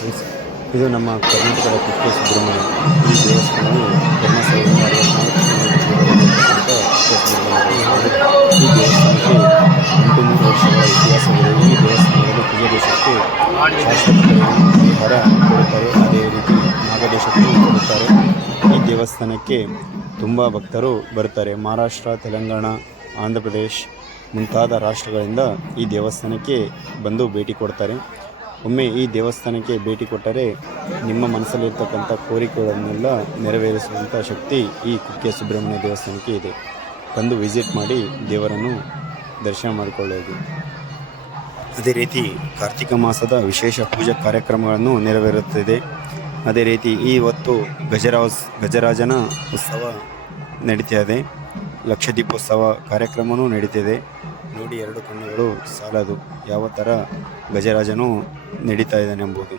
Friends, ಇದು ನಮ್ಮ ಕರ್ನಾಟಕದ ಕುಕ್ಕೆ ಸುಬ್ರಹ್ಮಣ್ಯ. ಈ ದೇವಸ್ಥಾನವು ಧರ್ಮಸ್ಥಳದಿಂದ 64 ಕಿಲೋಮೀಟರ್ ದೂರದಲ್ಲಿರ್ತಕ್ಕಂಥ ಕುಕ್ಕೆ ಸುಬ್ರಹ್ಮಣ್ಯ ದೇವಸ್ಥಾನ. ಈ ದೇವಸ್ಥಾನಕ್ಕೆ 800 ವರ್ಷಗಳ ಇತಿಹಾಸವಿದೆ. ಈ ದೇವಸ್ಥಾನದಲ್ಲಿ ಕುಜದೋಷಕ್ಕೆ ಶಾಶ್ವತ ಪರಿಹಾರ ಕೊಡುತ್ತಾರೆ. ಅದೇ ರೀತಿ ನಾಗದೋಷಕ್ಕೂ ಕೊಡುತ್ತಾರೆ. ಈ ದೇವಸ್ಥಾನಕ್ಕೆ ತುಂಬ ಭಕ್ತರು ಬರುತ್ತಾರೆ. ಮಹಾರಾಷ್ಟ್ರ, ತೆಲಂಗಾಣ, ಆಂಧ್ರ ಪ್ರದೇಶ್ ಮುಂತಾದ ರಾಷ್ಟ್ರಗಳಿಂದ ಈ ದೇವಸ್ಥಾನಕ್ಕೆ ಬಂದು ಭೇಟಿ ಕೊಡ್ತಾರೆ. ಒಮ್ಮೆ ಈ ದೇವಸ್ಥಾನಕ್ಕೆ ಭೇಟಿ ಕೊಟ್ಟರೆ ನಿಮ್ಮ ಮನಸ್ಸಲ್ಲಿರ್ತಕ್ಕಂಥ ಕೋರಿಕೆಗಳನ್ನೆಲ್ಲ ನೆರವೇರಿಸುವಂಥ ಶಕ್ತಿ ಈ ಕುಕ್ಕೆ ಸುಬ್ರಹ್ಮಣ್ಯ ದೇವಸ್ಥಾನಕ್ಕೆ ಇದೆ. ಬಂದು ವಿಸಿಟ್ ಮಾಡಿ ದೇವರನ್ನು ದರ್ಶನ ಮಾಡಿಕೊಳ್ಳೋದು. ಅದೇ ರೀತಿ ಕಾರ್ತಿಕ ಮಾಸದ ವಿಶೇಷ ಪೂಜಾ ಕಾರ್ಯಕ್ರಮಗಳನ್ನು ನೆರವೇರುತ್ತದೆ. ಅದೇ ರೀತಿ ಈ ಹೊತ್ತು ಗಜರಾಜನ ಉತ್ಸವ ನಡೀತಿದೆ. ಲಕ್ಷದೀಪೋತ್ಸವ ಕಾರ್ಯಕ್ರಮವೂ ನಡೀತಿದೆ. ನೋಡಿ, ಎರಡು ಕಣ್ಣುಗಳು ಸಾಲದು ಯಾವ ಥರ ಗಜರಾಜನು ನಡೀತಾ ಇದ್ದಾನೆಂಬುದು.